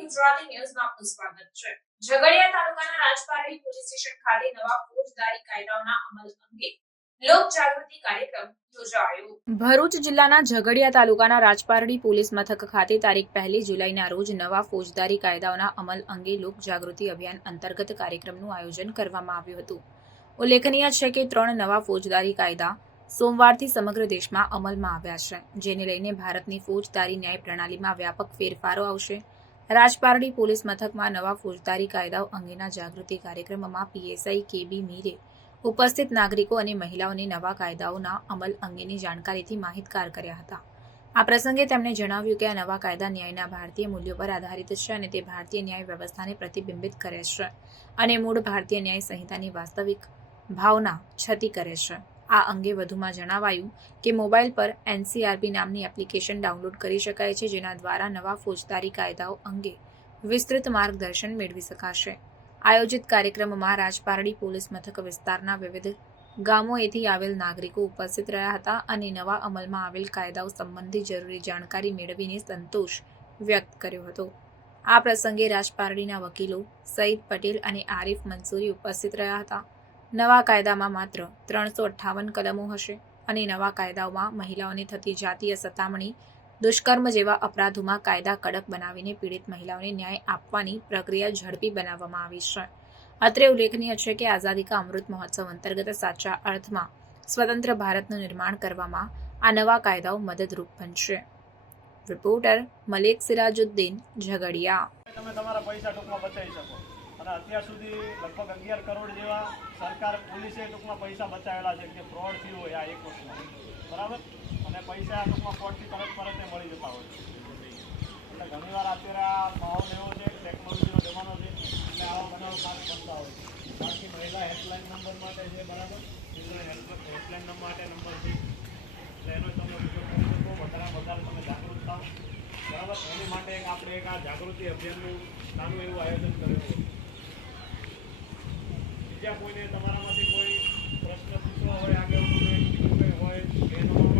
ગુજરાતી ન્યૂઝમાં આપનું સ્વાગત છે. ઝઘડિયા તાલુકાના રાજપારડી પોલીસ સ્ટેશન ખાતે નવા ફોજદારી કાયદાઓના અમલ અંગે ભરૂચ જિલ્લાના ઝઘડિયા તાલુકાના રાજપારડી પોલીસ મથક ખાતે તારીખ પહેલી જુલાઈના રોજ નવા ફોજદારી કાયદાઓના અમલ અંગે લોક જાગૃતિ અભિયાન અંતર્ગત કાર્યક્રમનું આયોજન કરવામાં આવ્યું હતું. ઉલ્લેખનીય છે કે ત્રણ નવા ફોજદારી કાયદા સોમવારથી સમગ્ર દેશમાં અમલમાં આવ્યા છે. જેને લઈને ભારતની ફોજદારી ન્યાય પ્રણાલીમાં વ્યાપક ફેરફારો આવશે. રાજપારડી પોલીસ મથકમાં નવા ફોજદારી કાયદાઓ અંગેના જાગૃતિ કાર્યક્રમમાં પીએસઆઈ કેબી મીરે ઉપસ્થિત નાગરિકો અને મહિલાઓને નવા કાયદાઓના અમલ અંગેની જાણકારીથી માહિતગાર કર્યા હતા. આ પ્રસંગે તેમણે જણાવ્યું કે આ નવા કાયદા ન્યાયના ભારતીય મૂલ્યો પર આધારિત છે અને તે ભારતીય ન્યાય વ્યવસ્થાને પ્રતિબિંબિત કરે છે અને મૂળ ભારતીય ન્યાય સંહિતાની વાસ્તવિક ભાવના છતી કરે છે. આ અંગે વધુમાં જણાવાયું કે મોબાઈલ પર એનસીઆરબી નામની એપ્લિકેશન ડાઉનલોડ કરી શકાય છે, જેના દ્વારા નવા ફોજદારી કાયદાઓ અંગે વિસ્તૃત માર્ગદર્શન મેળવી શકાશે. આયોજિત કાર્યક્રમમાં રાજપારડી પોલીસ મથક વિસ્તારના વિવિધ ગામોએથી આવેલ નાગરિકો ઉપસ્થિત રહ્યા હતા અને નવા અમલમાં આવેલ કાયદાઓ સંબંધી જરૂરી જાણકારી મેળવીને સંતોષ વ્યક્ત કર્યો હતો. આ પ્રસંગે રાજપારડીના વકીલો સઈદ પટેલ અને આરિફ મંસૂરી ઉપસ્થિત રહ્યા હતા. નવા કાયદામાં માત્ર ત્રણસો અઠ્ઠાવન કલમો હશે અને નવા કાયદાઓમાં મહિલાઓને થતી જાતીય સતામણી, દુષ્કર્મ જેવા અપરાધોમાં કાયદા કડક બનાવીને પીડિત મહિલાઓને ન્યાય આપવાની પ્રક્રિયા ઝડપી બનાવવામાં આવી છે. અત્રે ઉલ્લેખનીય છે કે આઝાદી કા અમૃત મહોત્સવ અંતર્ગત સાચા અર્થમાં સ્વતંત્ર ભારતનું નિર્માણ કરવામાં આ નવા કાયદાઓ મદદરૂપ બનશે. રિપોર્ટર મલેક સિરાજુદ્દીન ઝઘડિયા. તમે તમારા પૈસા ટૂંકમાં બચાવી શકો. અને અત્યાર સુધી લગભગ અગિયાર કરોડ જેવા સરકાર પોલીસે ટૂંકમાં પૈસા બચાવેલા છે કે ફ્રોડ થયું હોય આ એક વર્ષમાં. બરાબર? અને પૈસા ટૂંકમાં ફ્રોડથી તરત પરત મળી જતા હોય એટલે ઘણીવાર અત્યારે આ માહોલ એવો છે ટેકનોલોજીનો જમાનો છે, એટલે આવા બનાવ ખાસ બનતા હોય છે. બાકી મહિલા હેલ્પલાઇન નંબર માટે છે, બરાબર? હેલ્પલાઇન નંબર માટે નંબર છે. એટલે એનો તમે ઉપયોગ કરી શકો, વધારે વધારે તમે જાગૃત થાવ. બરાબર? એની માટે આપણે એક આ જાગૃતિ અભિયાનનું નાનું એવું આયોજન કરેલું છે. બીજા કોઈને તમારામાંથી કોઈ પ્રશ્ન પૂછવા હોય આગળ હોય એનો